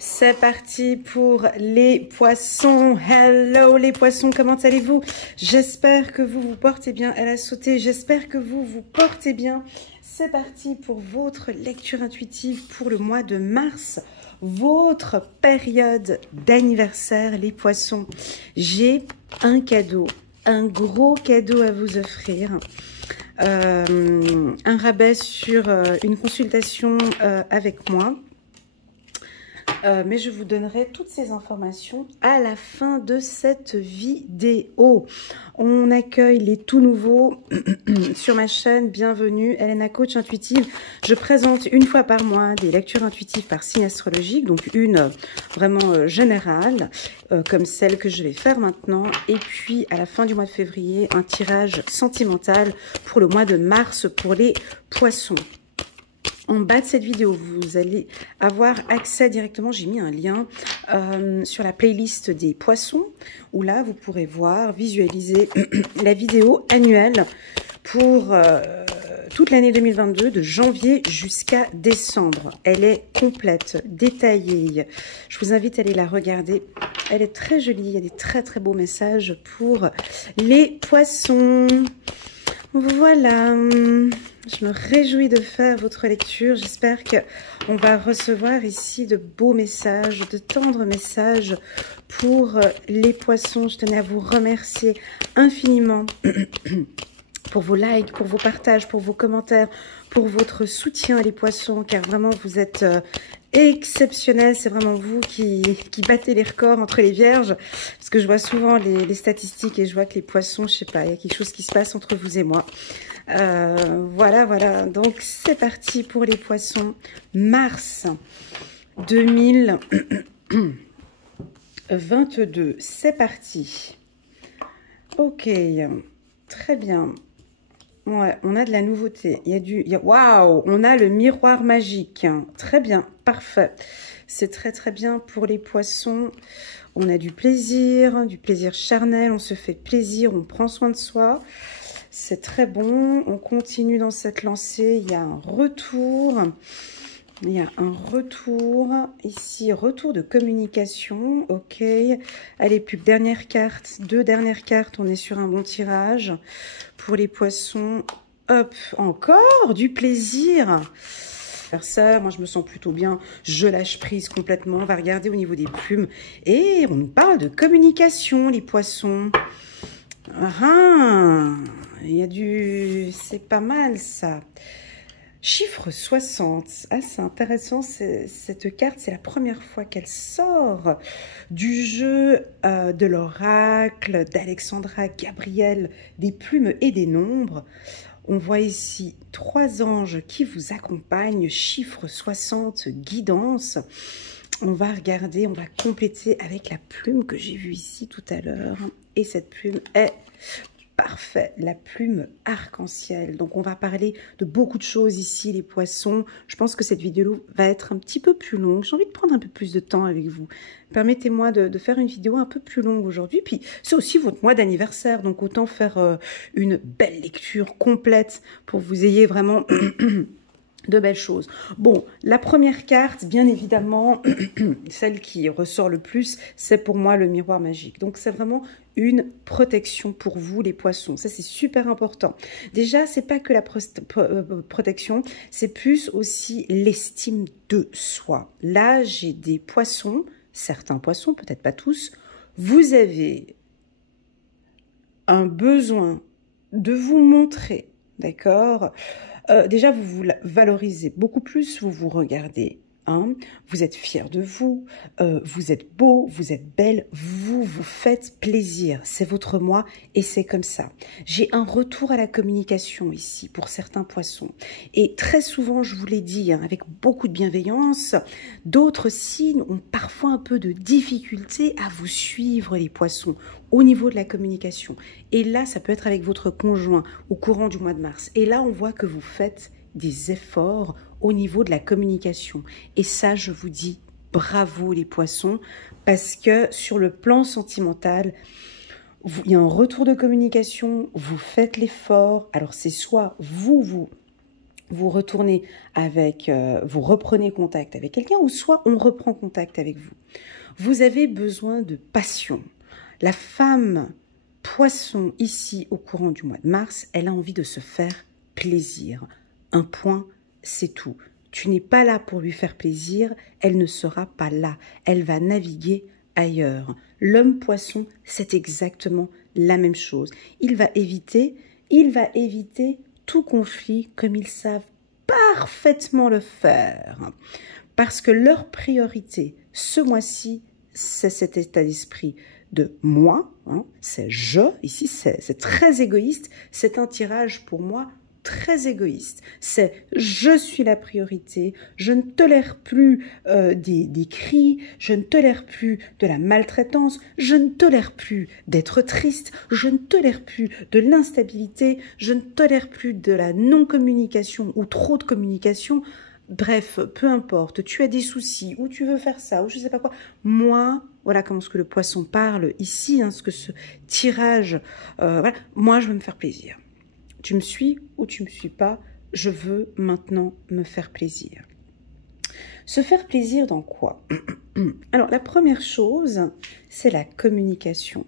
C'est parti pour les poissons. Hello les poissons, comment allez-vous? J'espère que vous vous portez bien. Elle a sauté, j'espère que vous vous portez bien. C'est parti pour votre lecture intuitive pour le mois de mars. Votre période d'anniversaire, les poissons. J'ai un cadeau, un gros cadeau à vous offrir. Un rabais sur une consultation avec moi. Mais je vous donnerai toutes ces informations à la fin de cette vidéo. On accueille les tout nouveaux sur ma chaîne. Bienvenue, Elena Coach Intuitive. Je présente une fois par mois des lectures intuitives par signe astrologique, donc une vraiment générale, comme celle que je vais faire maintenant. Et puis, à la fin du mois de février, un tirage sentimental pour le mois de mars pour les poissons. En bas de cette vidéo, vous allez avoir accès directement, j'ai mis un lien sur la playlist des poissons, où là, vous pourrez voir, visualiser la vidéo annuelle pour toute l'année 2022, de janvier jusqu'à décembre. Elle est complète, détaillée. Je vous invite à aller la regarder. Elle est très jolie, il y a des très très beaux messages pour les poissons. Voilà, je me réjouis de faire votre lecture. J'espère qu'on va recevoir ici de beaux messages, de tendres messages pour les poissons. Je tenais à vous remercier infiniment pour vos likes, pour vos partages, pour vos commentaires, pour votre soutien les poissons, car vraiment vous êtes exceptionnel. C'est vraiment vous qui battez les records entre les vierges, parce que je vois souvent les statistiques et je vois que les poissons, je sais pas, il y a quelque chose qui se passe entre vous et moi. Voilà, donc c'est parti pour les poissons. Mars 2022, c'est parti. Ok, très bien. Ouais, on a de la nouveauté. Waouh, on a le miroir magique. Très bien, parfait. C'est très très bien pour les poissons. On a du plaisir charnel. On se fait plaisir, on prend soin de soi. C'est très bon. On continue dans cette lancée. Il y a un retour. Il y a un retour ici, retour de communication. Ok. Allez, plus que dernière carte, deux dernières cartes. On est sur un bon tirage. Pour les poissons, hop, encore du plaisir. Ça, moi je me sens plutôt bien, je lâche prise complètement. On va regarder au niveau des plumes et on nous parle de communication, les poissons. Il y a du... c'est pas mal ça. Chiffre 60. Ah, c'est intéressant, cette carte, c'est la première fois qu'elle sort du jeu de l'oracle d'Alexandra Gabriel, des plumes et des nombres. On voit ici 3 anges qui vous accompagnent, chiffre 60, guidance. On va regarder, on va compléter avec la plume que j'ai vue ici tout à l'heure. Et cette plume est... parfait, la plume arc-en-ciel. Donc, on va parler de beaucoup de choses ici, les poissons. Je pense que cette vidéo va être un petit peu plus longue. J'ai envie de prendre un peu plus de temps avec vous. Permettez-moi de faire une vidéo un peu plus longue aujourd'hui. Puis, c'est aussi votre mois d'anniversaire. Donc, autant faire une belle lecture complète pour que vous ayez vraiment... de belles choses. Bon, la première carte, bien évidemment, celle qui ressort le plus, c'est pour moi le miroir magique. Donc, c'est vraiment une protection pour vous, les poissons. Ça, c'est super important. Déjà, c'est pas que la protection, c'est plus aussi l'estime de soi. Là, j'ai des poissons, certains poissons, peut-être pas tous. Vous avez un besoin de vous montrer, d'accord ? Déjà, vous vous valorisez beaucoup plus, vous vous regardez, hein, vous êtes fier de vous, vous êtes beau, vous êtes belle, vous vous faites plaisir. C'est votre moi et c'est comme ça. J'ai un retour à la communication ici pour certains poissons. Et très souvent, je vous l'ai dit, hein, avec beaucoup de bienveillance, d'autres signes ont parfois un peu de difficulté à vous suivre, les poissons, au niveau de la communication. Et là, ça peut être avec votre conjoint au courant du mois de mars. Et là, on voit que vous faites des efforts au niveau de la communication. Et ça, je vous dis bravo les poissons, parce que sur le plan sentimental, il y a un retour de communication, vous faites l'effort. Alors, c'est soit vous vous retournez avec, vous reprenez contact avec quelqu'un, ou soit on reprend contact avec vous. Vous avez besoin de passion. La femme Poisson, ici, au courant du mois de mars, elle a envie de se faire plaisir. Un point, c'est tout. Tu n'es pas là pour lui faire plaisir, elle ne sera pas là. Elle va naviguer ailleurs. L'homme Poisson, c'est exactement la même chose. Il va éviter tout conflit comme ils savent parfaitement le faire. Parce que leur priorité, ce mois-ci, c'est cet état d'esprit de moi, hein, c'est je, ici c'est très égoïste, c'est un tirage pour moi très égoïste, c'est je suis la priorité, je ne tolère plus des cris, je ne tolère plus de la maltraitance, je ne tolère plus d'être triste, je ne tolère plus de l'instabilité, je ne tolère plus de la non-communication ou trop de communication. Bref, peu importe, tu as des soucis, ou tu veux faire ça, ou je ne sais pas quoi. Moi, voilà comment ce que le poisson parle ici, hein, ce que ce tirage, voilà, moi je veux me faire plaisir. Tu me suis ou tu me suis pas, je veux maintenant me faire plaisir. Se faire plaisir dans quoi? Alors, la première chose, c'est la communication.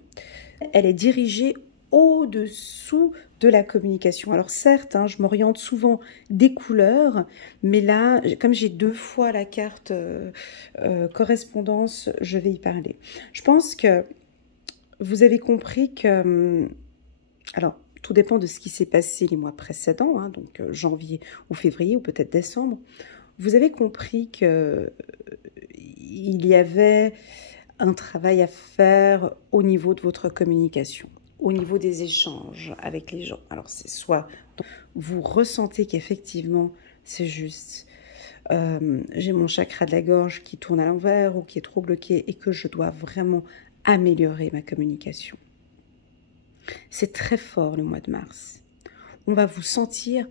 Elle est dirigée au-dessous de la communication. Alors certes, hein, je m'oriente souvent des couleurs, mais là, comme j'ai 2 fois la carte correspondance, je vais y parler. Je pense que vous avez compris que... alors, tout dépend de ce qui s'est passé les mois précédents, hein, donc janvier ou février ou peut-être décembre. Vous avez compris que il y avait un travail à faire au niveau de votre communication, au niveau des échanges avec les gens. Alors, c'est soit vous ressentez qu'effectivement, c'est juste, j'ai mon chakra de la gorge qui tourne à l'envers ou qui est trop bloqué et que je dois vraiment améliorer ma communication. C'est très fort le mois de mars. On va vous sentir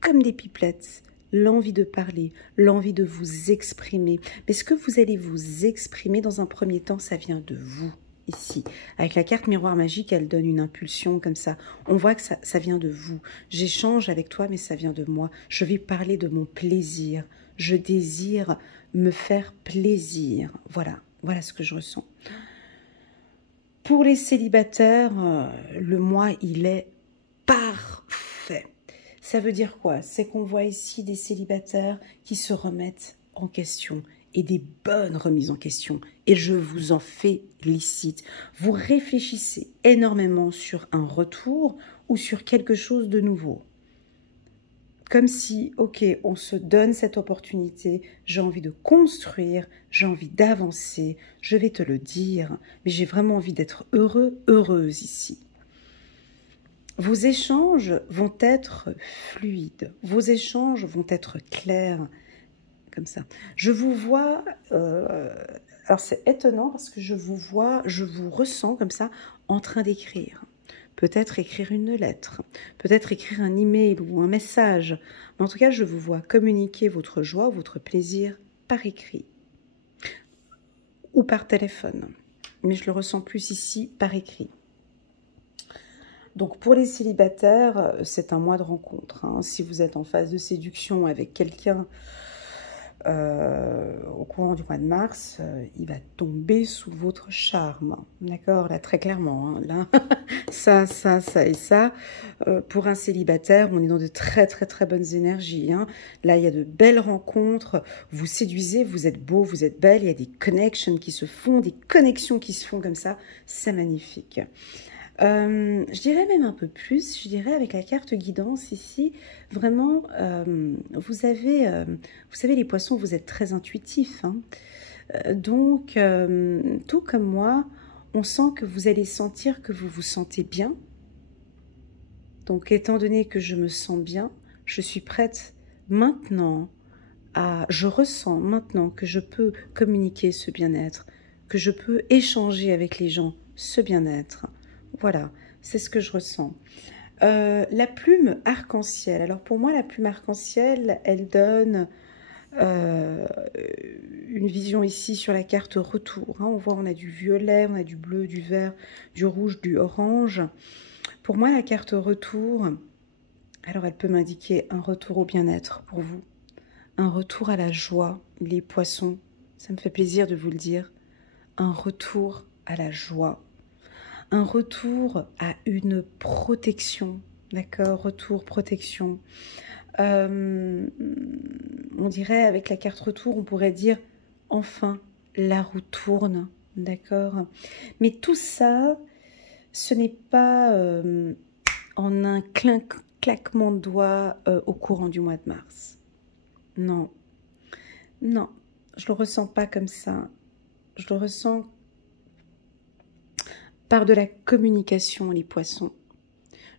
comme des pipelettes, l'envie de parler, l'envie de vous exprimer. Mais ce que vous allez vous exprimer dans un premier temps, ça vient de vous, ici. Avec la carte miroir magique, elle donne une impulsion comme ça. On voit que ça vient de vous. J'échange avec toi, mais ça vient de moi. Je vais parler de mon plaisir. Je désire me faire plaisir. Voilà, voilà ce que je ressens. Pour les célibataires, le mois, il est parfait. Ça veut dire quoi? C'est qu'on voit ici des célibataires qui se remettent en question et des bonnes remises en question. Et je vous en félicite. Vous réfléchissez énormément sur un retour ou sur quelque chose de nouveau. Comme si, ok, on se donne cette opportunité, j'ai envie de construire, j'ai envie d'avancer, je vais te le dire, mais j'ai vraiment envie d'être heureux, heureuse ici. Vos échanges vont être fluides, vos échanges vont être clairs, comme ça. Je vous vois, alors c'est étonnant parce que je vous vois, je vous ressens comme ça en train d'écrire. Peut-être écrire une lettre, peut-être écrire un email ou un message. Mais en tout cas, je vous vois communiquer votre joie, votre plaisir par écrit ou par téléphone. Mais je le ressens plus ici par écrit. Donc pour les célibataires, c'est un mois de rencontre. Hein. Si vous êtes en phase de séduction avec quelqu'un au courant du mois de mars, il va tomber sous votre charme. D'accord? Là, très clairement. Hein. Là, ça et ça. Pour un célibataire, on est dans de très, très, très bonnes énergies. Hein. Là, il y a de belles rencontres. Vous séduisez, vous êtes beau, vous êtes belle. Il y a des connexions qui se font, des connexions qui se font comme ça. C'est magnifique. Je dirais même un peu plus, je dirais avec la carte guidance ici, vraiment, vous savez les poissons, vous êtes très intuitifs, hein. Donc, tout comme moi, on sent que vous allez sentir que vous vous sentez bien. Donc, étant donné que je me sens bien, je suis prête maintenant je ressens maintenant que je peux communiquer ce bien-être, que je peux échanger avec les gens ce bien-être. Voilà, c'est ce que je ressens. La plume arc-en-ciel. Alors pour moi, la plume arc-en-ciel, elle donne une vision ici sur la carte retour. Hein. On voit, on a du violet, on a du bleu, du vert, du rouge, du orange. Pour moi, la carte retour, Alors elle peut m'indiquer un retour au bien-être pour vous, un retour à la joie, les poissons, ça me fait plaisir de vous le dire, un retour à la joie, un retour à une protection, d'accord, retour, protection. On dirait avec la carte retour, on pourrait dire enfin la roue tourne, d'accord. Mais tout ça, ce n'est pas en un claquement de doigts au courant du mois de mars. Non, non, je le ressens pas comme ça. Je le ressens par de la communication, les poissons.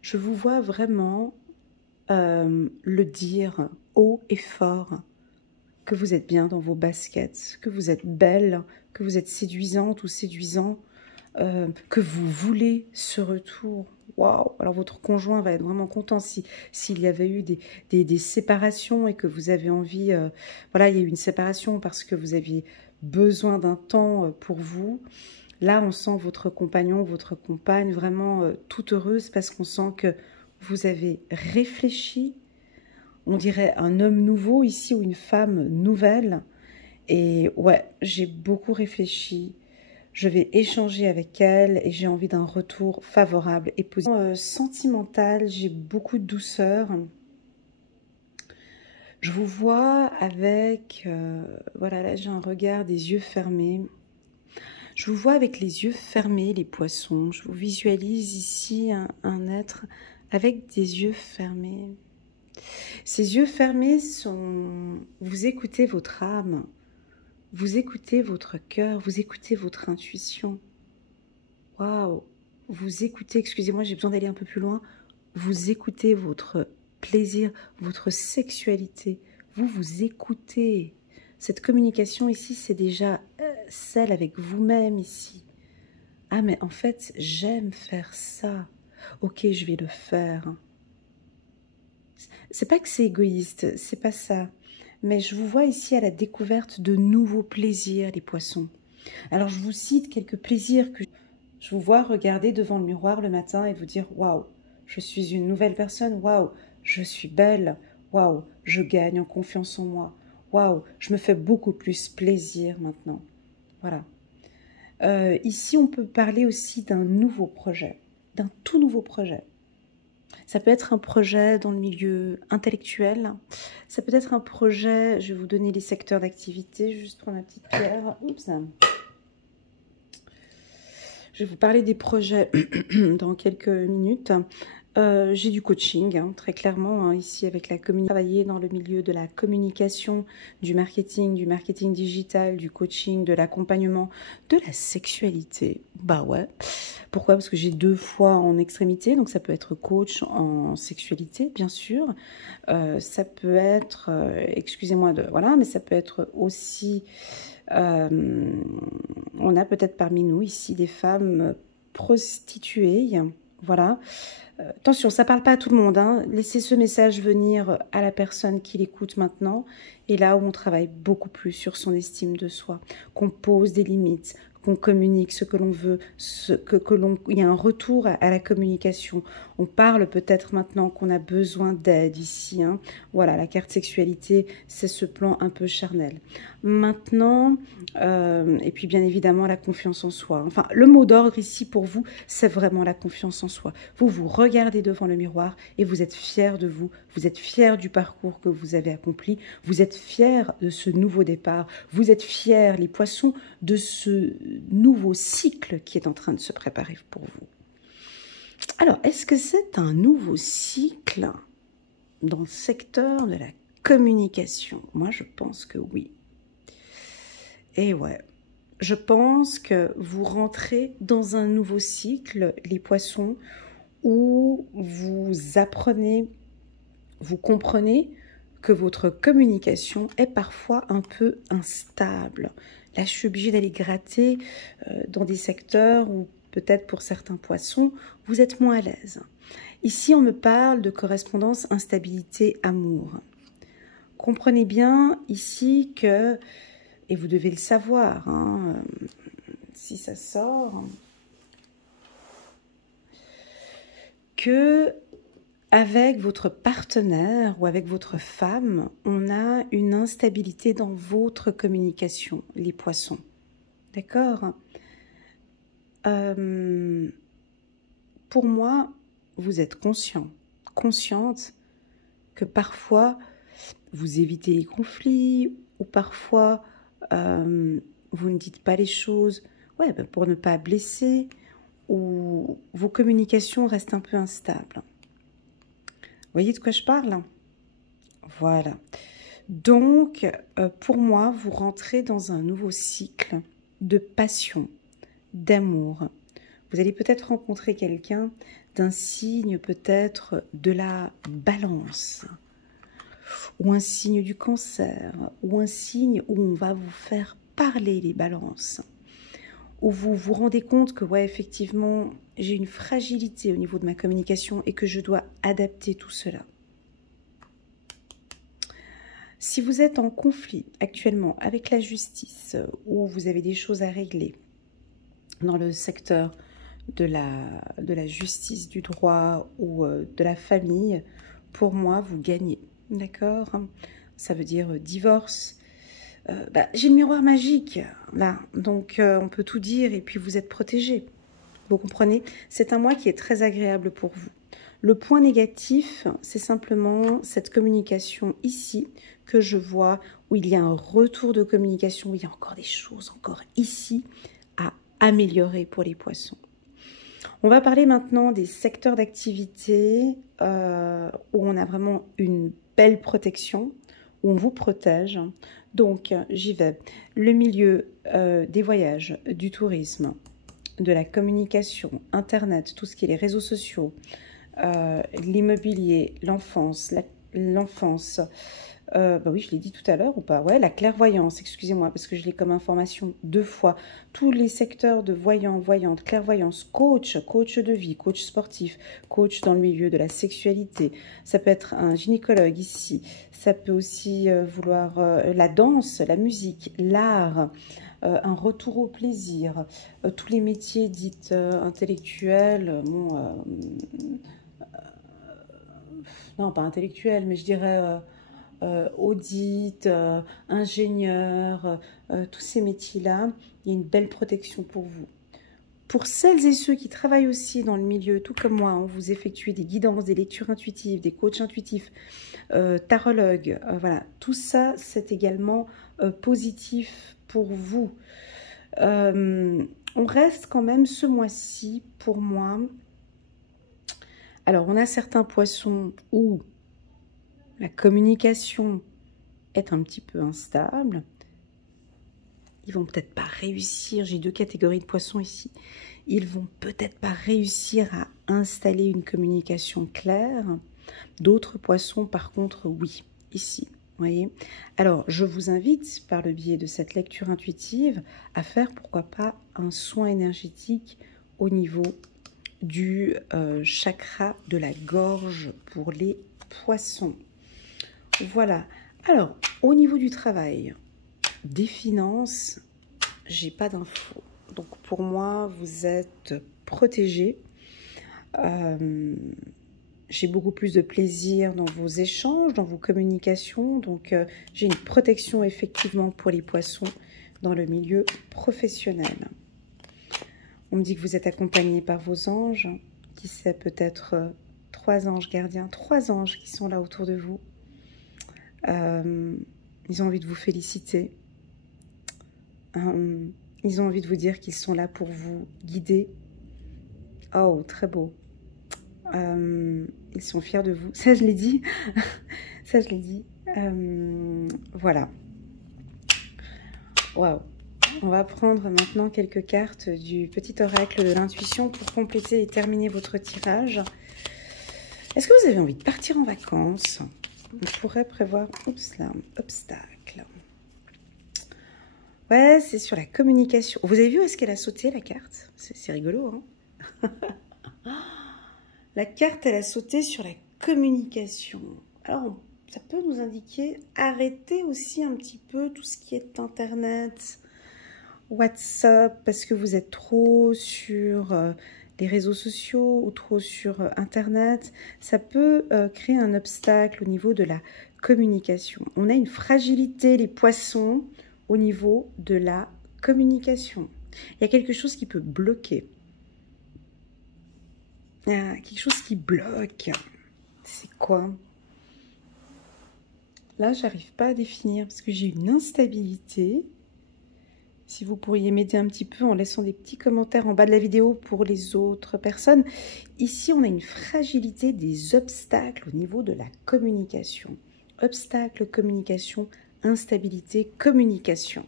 Je vous vois vraiment le dire haut et fort, que vous êtes bien dans vos baskets, que vous êtes belle, que vous êtes séduisante ou séduisant, que vous voulez ce retour. Waouh! Alors votre conjoint va être vraiment content s'il y avait eu des séparations et que vous avez envie, voilà, il y a eu une séparation parce que vous aviez besoin d'un temps pour vous. Là, on sent votre compagnon, votre compagne vraiment toute heureuse parce qu'on sent que vous avez réfléchi. On dirait un homme nouveau ici ou une femme nouvelle. Et ouais, j'ai beaucoup réfléchi. Je vais échanger avec elle et j'ai envie d'un retour favorable et positif. Sentimental, j'ai beaucoup de douceur. Je vous vois avec, voilà, là j'ai un regard des yeux fermés. Je vous vois avec les yeux fermés, les poissons. Je vous visualise ici un être avec des yeux fermés. Ces yeux fermés sont... Vous écoutez votre âme, vous écoutez votre cœur, vous écoutez votre intuition. Waouh! Vous écoutez, excusez-moi, j'ai besoin d'aller un peu plus loin. Vous écoutez votre plaisir, votre sexualité. Vous écoutez. Cette communication ici, c'est déjà celle avec vous-même ici. Ah, mais en fait, j'aime faire ça. Ok, je vais le faire. C'est pas que c'est égoïste, c'est pas ça. Mais je vous vois ici à la découverte de nouveaux plaisirs, les poissons. Alors, je vous cite quelques plaisirs que je vous vois regarder devant le miroir le matin et vous dire « Waouh, je suis une nouvelle personne, waouh, je suis belle, waouh, je gagne en confiance en moi, waouh, je me fais beaucoup plus plaisir maintenant. » Voilà. Ici, on peut parler aussi d'un nouveau projet, d'un tout nouveau projet. Ça peut être un projet dans le milieu intellectuel, ça peut être un projet, je vais vous donner les secteurs d'activité, juste prendre la petite pierre. Oups. Je vais vous parler des projets dans quelques minutes. J'ai du coaching, hein, très clairement, hein, ici avec la communication. Travailler dans le milieu de la communication, du marketing digital, du coaching, de l'accompagnement, de la sexualité. Bah ouais. Pourquoi? Parce que j'ai 2 fois en extrémité, donc ça peut être coach en sexualité, bien sûr. Ça peut être, excusez-moi de, voilà, mais ça peut être aussi, on a peut-être parmi nous ici des femmes prostituées, voilà. Attention, ça parle pas à tout le monde, hein. Laissez ce message venir à la personne qui l'écoute maintenant. Et là où on travaille beaucoup plus sur son estime de soi, qu'on pose des limites, qu'on communique ce que l'on veut, il y a un retour à la communication. On parle peut-être maintenant qu'on a besoin d'aide ici, hein. Voilà, la carte sexualité, c'est ce plan un peu charnel. Maintenant, et puis bien évidemment la confiance en soi. Enfin, le mot d'ordre ici pour vous, c'est vraiment la confiance en soi. Vous vous regardez devant le miroir et vous êtes fier de vous, vous êtes fier du parcours que vous avez accompli, vous êtes fier de ce nouveau départ, vous êtes fiers, les poissons, de ce nouveau cycle qui est en train de se préparer pour vous. Alors, est-ce que c'est un nouveau cycle dans le secteur de la communication? Moi, je pense que oui. Et ouais, je pense que vous rentrez dans un nouveau cycle, les poissons, où vous apprenez, vous comprenez que votre communication est parfois un peu instable. Là, je suis obligée d'aller gratter dans des secteurs où peut-être pour certains poissons, vous êtes moins à l'aise. Ici, on me parle de correspondance, instabilité, amour. Comprenez bien ici que, et vous devez le savoir, hein, si ça sort, que Avec votre partenaire ou avec votre femme, on a une instabilité dans votre communication, les poissons. D'accord? Pour moi, vous êtes consciente que parfois vous évitez les conflits ou parfois vous ne dites pas les choses pour ne pas blesser ou vos communications restent un peu instables. Vous voyez de quoi je parle? Voilà. Donc, pour moi, vous rentrez dans un nouveau cycle de passion, d'amour. Vous allez peut-être rencontrer quelqu'un d'un signe peut-être de la balance, ou un signe du cancer, ou un signe où on va vous faire parler les balances, où vous vous rendez compte que, effectivement, j'ai une fragilité au niveau de ma communication et que je dois adapter tout cela. Si vous êtes en conflit actuellement avec la justice, ou vous avez des choses à régler dans le secteur de la justice, du droit ou de la famille, pour moi, vous gagnez. D'accord? Ça veut dire divorce. J'ai le miroir magique, là. Donc, on peut tout dire et puis vous êtes protégé. Vous comprenez? C'est un mois qui est très agréable pour vous. Le point négatif, c'est simplement cette communication ici que je vois, où il y a un retour de communication, où il y a encore des choses, encore ici, à améliorer pour les poissons. On va parler maintenant des secteurs d'activité où on a vraiment une belle protection, où on vous protège. Donc, j'y vais. Le milieu des voyages, du tourisme, de la communication, Internet, tout ce qui est les réseaux sociaux, l'immobilier, l'enfance, oui, je l'ai dit tout à l'heure ou pas? Ouais, la clairvoyance, excusez-moi, parce que je l'ai comme information 2 fois. Tous les secteurs de voyant, voyante, clairvoyance, coach de vie, coach sportif, coach dans le milieu de la sexualité. Ça peut être un gynécologue ici. Ça peut aussi vouloir la danse, la musique, l'art, un retour au plaisir. Tous les métiers dits intellectuels, non, pas intellectuels, mais je dirais... audit, ingénieur, tous ces métiers-là, il y a une belle protection pour vous. Pour celles et ceux qui travaillent aussi dans le milieu, tout comme moi, vous effectuez des guidances, des lectures intuitives, des coachs intuitifs, tarologues, voilà, tout ça, c'est également positif pour vous. On reste quand même ce mois-ci, pour moi. Alors, on a certains poissons où la communication est un petit peu instable. Ils vont peut-être pas réussir, j'ai 2 catégories de poissons ici, ils vont peut-être pas réussir à installer une communication claire. D'autres poissons, par contre, oui, ici, voyez. Alors, je vous invite, par le biais de cette lecture intuitive, à faire, pourquoi pas, un soin énergétique au niveau du chakra de la gorge pour les poissons. Voilà. Alors, au niveau du travail, des finances, j'ai pas d'infos. Donc, pour moi, vous êtes protégé. J'ai beaucoup plus de plaisir dans vos échanges, dans vos communications. Donc, j'ai une protection effectivement pour les poissons dans le milieu professionnel. On me dit que vous êtes accompagné par vos anges. Qui sait, peut-être 3 anges gardiens, 3 anges qui sont là autour de vous. Ils ont envie de vous féliciter. Ils ont envie de vous dire qu'ils sont là pour vous guider. Oh, très beau. Ils sont fiers de vous. Ça, je l'ai dit. Ça, je l'ai dit. Voilà. Waouh. On va prendre maintenant quelques cartes du petit oracle de l'intuition pour compléter et terminer votre tirage. Est-ce que vous avez envie de partir en vacances? On pourrait prévoir... Oups là, obstacle. Ouais, c'est sur la communication. Vous avez vu où est-ce qu'elle a sauté, la carte? C'est rigolo, hein? La carte, elle a sauté sur la communication. Alors, ça peut nous indiquer arrêtez aussi un petit peu tout ce qui est Internet, WhatsApp, parce que vous êtes trop sur les réseaux sociaux ou trop sur Internet, ça peut créer un obstacle au niveau de la communication. On a une fragilité, les poissons, au niveau de la communication. Il y a quelque chose qui peut bloquer. Il y a quelque chose qui bloque. C'est quoi? Là, j'arrive pas à définir parce que j'ai une instabilité. Si vous pourriez m'aider un petit peu en laissant des petits commentaires en bas de la vidéo pour les autres personnes. Ici, on a une fragilité, des obstacles au niveau de la communication. Obstacles, communication, instabilité, communication.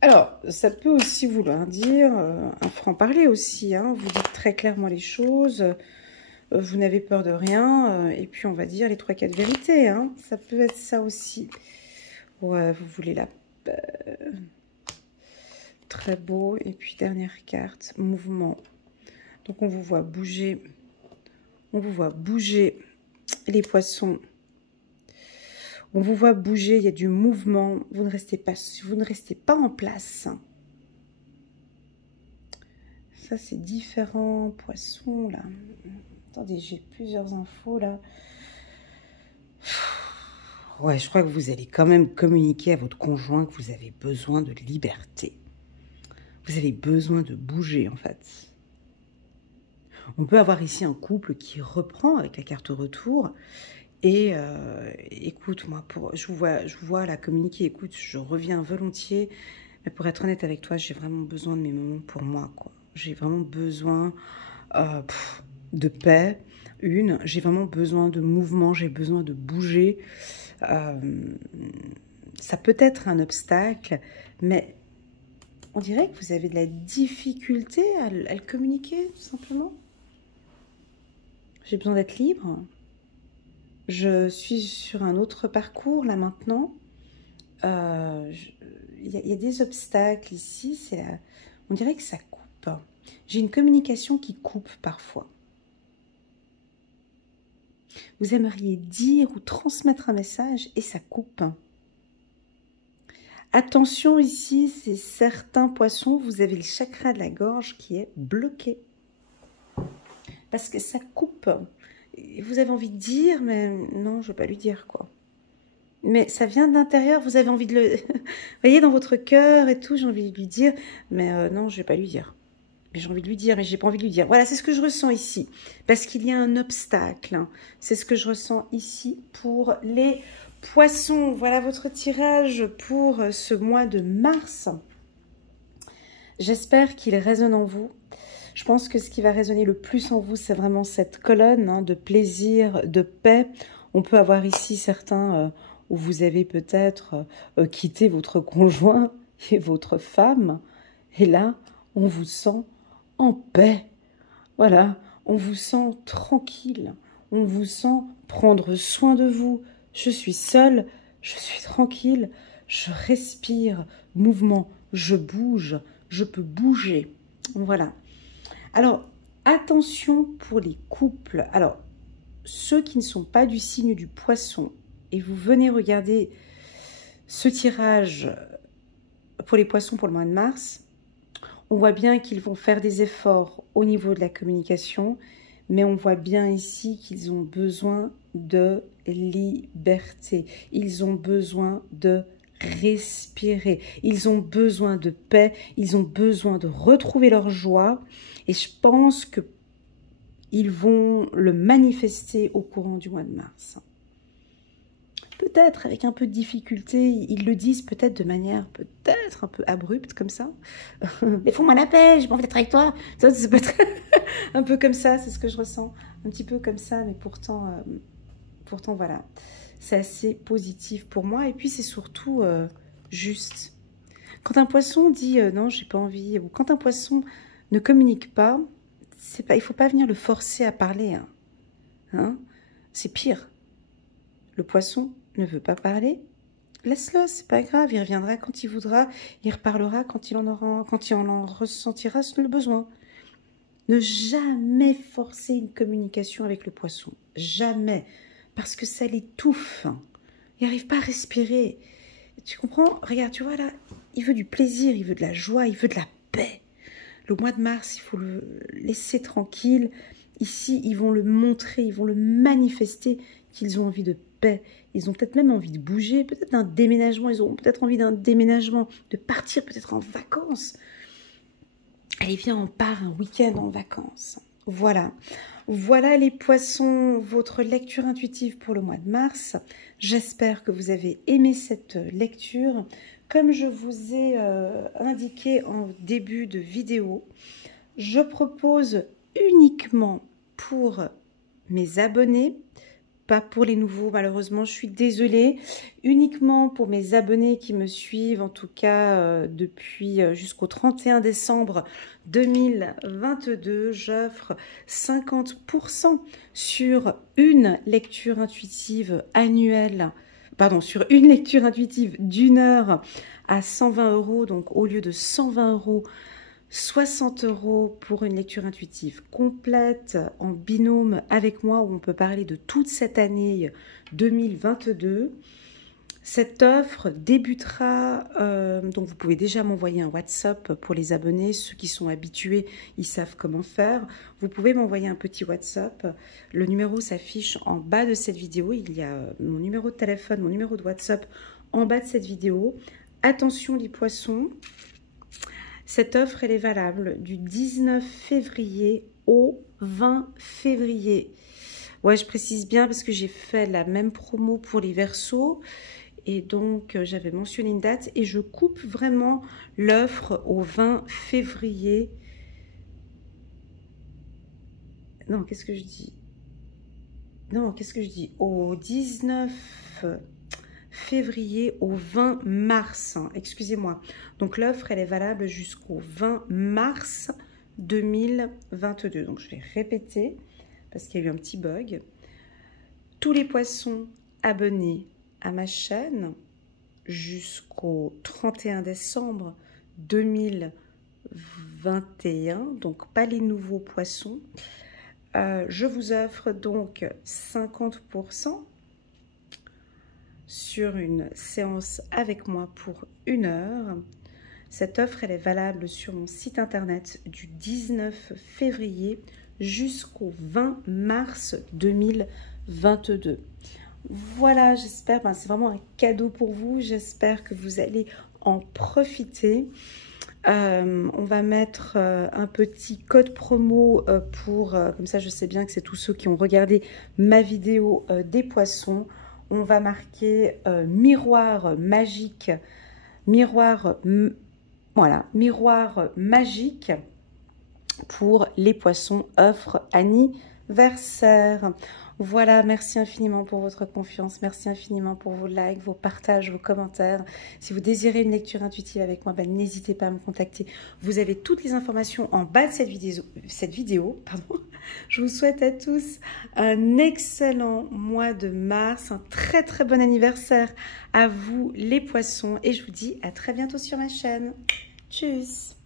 Alors, ça peut aussi vouloir dire un franc-parler aussi. Hein. Vous dites très clairement les choses. Vous n'avez peur de rien. Et puis, on va dire les 3-4 vérités. Hein. Ça peut être ça aussi. Ouais, vous voulez la paix. Très beau. Et puis, dernière carte, mouvement. Donc, on vous voit bouger. On vous voit bouger les poissons. On vous voit bouger, il y a du mouvement. Vous ne restez pas en place. Ça, c'est différents poissons, là. Attendez, j'ai plusieurs infos, là. Ouais, je crois que vous allez quand même communiquer à votre conjoint que vous avez besoin de liberté. Vous avez besoin de bouger, en fait. On peut avoir ici un couple qui reprend avec la carte retour. Et écoute, moi, je vous vois la communiquer. Écoute, je reviens volontiers. Mais pour être honnête avec toi, j'ai vraiment besoin de mes moments pour moi, quoi. J'ai vraiment besoin de paix. J'ai vraiment besoin de mouvement. J'ai besoin de bouger. Ça peut être un obstacle, mais on dirait que vous avez de la difficulté à le communiquer, tout simplement. J'ai besoin d'être libre. Je suis sur un autre parcours, là, maintenant. Il y a des obstacles ici. On dirait que ça coupe. J'ai une communication qui coupe parfois. Vous aimeriez dire ou transmettre un message et ça coupe. Attention ici, c'est certains poissons, vous avez le chakra de la gorge qui est bloqué. Parce que ça coupe. Vous avez envie de dire, mais non, je ne vais pas lui dire, quoi. Mais ça vient de l'intérieur, vous avez envie de le... Vous voyez, dans votre cœur et tout, j'ai envie de lui dire, mais non, je ne vais pas lui dire. Mais j'ai envie de lui dire, mais j'ai pas envie de lui dire. Voilà, c'est ce que je ressens ici. Parce qu'il y a un obstacle. Hein. C'est ce que je ressens ici pour les poissons. Voilà votre tirage pour ce mois de mars. J'espère qu'il résonne en vous. Je pense que ce qui va résonner le plus en vous, c'est vraiment cette colonne hein, de plaisir, de paix. On peut avoir ici certains où vous avez peut-être quitté votre conjoint et votre femme. Et là, on vous sent en paix. Voilà, on vous sent tranquille. On vous sent prendre soin de vous. Je suis seule, je suis tranquille, je respire, mouvement, je bouge, je peux bouger. Voilà. Alors, attention pour les couples. Alors, ceux qui ne sont pas du signe du poisson, et vous venez regarder ce tirage pour les poissons pour le mois de mars, on voit bien qu'ils vont faire des efforts au niveau de la communication, mais on voit bien ici qu'ils ont besoin de liberté. Ils ont besoin de respirer. Ils ont besoin de paix. Ils ont besoin de retrouver leur joie. Et je pense qu'ils vont le manifester au courant du mois de mars. Peut-être avec un peu de difficulté, ils le disent peut-être de manière peut-être un peu abrupte comme ça. Mais fais-moi la paix, j'ai pas envie d'être avec toi. Ça, c'est pas très... un peu comme ça, c'est ce que je ressens. Un petit peu comme ça, mais pourtant voilà. C'est assez positif pour moi. Et puis c'est surtout juste. Quand un poisson dit non, j'ai pas envie, ou quand un poisson ne communique pas, il faut pas venir le forcer à parler. Hein, c'est pire. Le poisson ne veut pas parler, laisse-le, c'est pas grave, il reviendra quand il voudra, il reparlera quand il en ressentira le besoin. Ne jamais forcer une communication avec le poisson, jamais, parce que ça l'étouffe. Il n'arrive pas à respirer. Tu comprends? Regarde, tu vois là, il veut du plaisir, il veut de la joie, il veut de la paix. Le mois de mars, il faut le laisser tranquille. Ici, ils vont le montrer, ils vont le manifester qu'ils ont envie de paix. Ils ont peut-être même envie de bouger, peut-être d'un déménagement. Ils auront peut-être envie d'un déménagement, de partir peut-être en vacances. Allez, viens, on part un week-end en vacances. Voilà. Voilà les poissons, votre lecture intuitive pour le mois de mars. J'espère que vous avez aimé cette lecture. Comme je vous ai indiqué en début de vidéo, je propose uniquement pour mes abonnés, pas pour les nouveaux, malheureusement, je suis désolée, uniquement pour mes abonnés qui me suivent, en tout cas depuis jusqu'au 31 décembre 2022, j'offre 50% sur une lecture intuitive annuelle, pardon, sur une lecture intuitive d'1 heure à 120 €, donc au lieu de 120 €, 60 € pour une lecture intuitive complète en binôme avec moi où on peut parler de toute cette année 2022. Cette offre débutera, donc vous pouvez déjà m'envoyer un WhatsApp pour les abonnés. Ceux qui sont habitués, ils savent comment faire. Vous pouvez m'envoyer un petit WhatsApp. Le numéro s'affiche en bas de cette vidéo. Il y a mon numéro de téléphone, mon numéro de WhatsApp en bas de cette vidéo. Attention les poissons. Cette offre, elle est valable du 19 février au 20 février. Ouais, je précise bien parce que j'ai fait la même promo pour les Verseaux. Et donc, j'avais mentionné une date. Et je coupe vraiment l'offre au 20 février. Non, qu'est-ce que je dis? Non, qu'est-ce que je dis? Au 19 février au 20 mars, hein, excusez-moi. Donc l'offre, elle est valable jusqu'au 20 mars 2022. Donc je vais répéter parce qu'il y a eu un petit bug. Tous les poissons abonnés à ma chaîne jusqu'au 31 décembre 2021, donc pas les nouveaux poissons, je vous offre donc 50% sur une séance avec moi pour 1 heure. Cette offre, elle est valable sur mon site internet du 19 février jusqu'au 20 mars 2022. Voilà, j'espère, c'est vraiment un cadeau pour vous. J'espère que vous allez en profiter. On va mettre un petit code promo pour, comme ça je sais bien que c'est tous ceux qui ont regardé ma vidéo des poissons. On va marquer miroir magique, voilà, miroir magique pour les poissons offre anniversaire. Voilà, merci infiniment pour votre confiance, merci infiniment pour vos likes, vos partages, vos commentaires. Si vous désirez une lecture intuitive avec moi, n'hésitez pas à me contacter. Vous avez toutes les informations en bas de cette vidéo. Je vous souhaite à tous un excellent mois de mars, un très très bon anniversaire à vous les poissons et je vous dis à très bientôt sur ma chaîne. Tchuss!